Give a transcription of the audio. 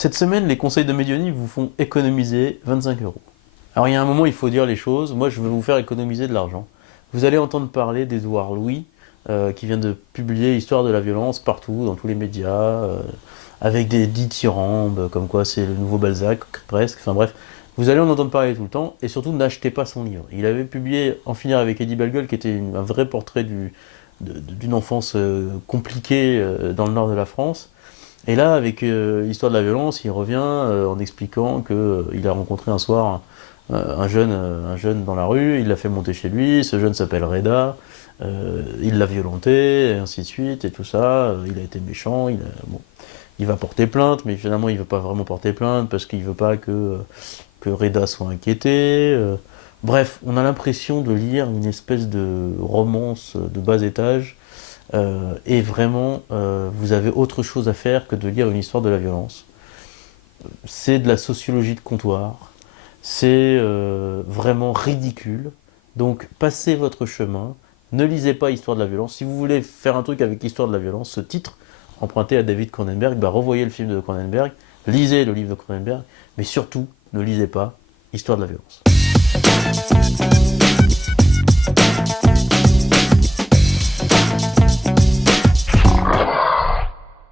Cette semaine, les conseils de Medioni vous font économiser 25 euros. Alors il y a un moment, il faut dire les choses. Moi, je vais vous faire économiser de l'argent. Vous allez entendre parler d'Édouard Louis, qui vient de publier Histoire de la violence partout, dans tous les médias, avec des dithyrambes, comme quoi c'est le nouveau Balzac, presque. Enfin bref, vous allez en entendre parler tout le temps, et surtout n'achetez pas son livre. Il avait publié En finir avec Eddie Bellegueule, qui était un vrai portrait d'une enfance compliquée dans le nord de la France. Et là, avec l'histoire de la violence, il revient en expliquant qu'il a rencontré un soir un jeune dans la rue, il l'a fait monter chez lui, ce jeune s'appelle Reda, il l'a violenté, et ainsi de suite, et tout ça, il a été méchant, bon, il va porter plainte, mais finalement il ne veut pas vraiment porter plainte parce qu'il ne veut pas que Reda soit inquiété. Bref, on a l'impression de lire une espèce de romance de bas étage. Et vraiment, vous avez autre chose à faire que de lire une histoire de la violence. C'est de la sociologie de comptoir, c'est vraiment ridicule. Donc passez votre chemin, ne lisez pas Histoire de la violence. Si vous voulez faire un truc avec Histoire de la violence, ce titre, emprunté à David Cronenberg, bah revoyez le film de Cronenberg, lisez le livre de Cronenberg, mais surtout, ne lisez pas Histoire de la violence.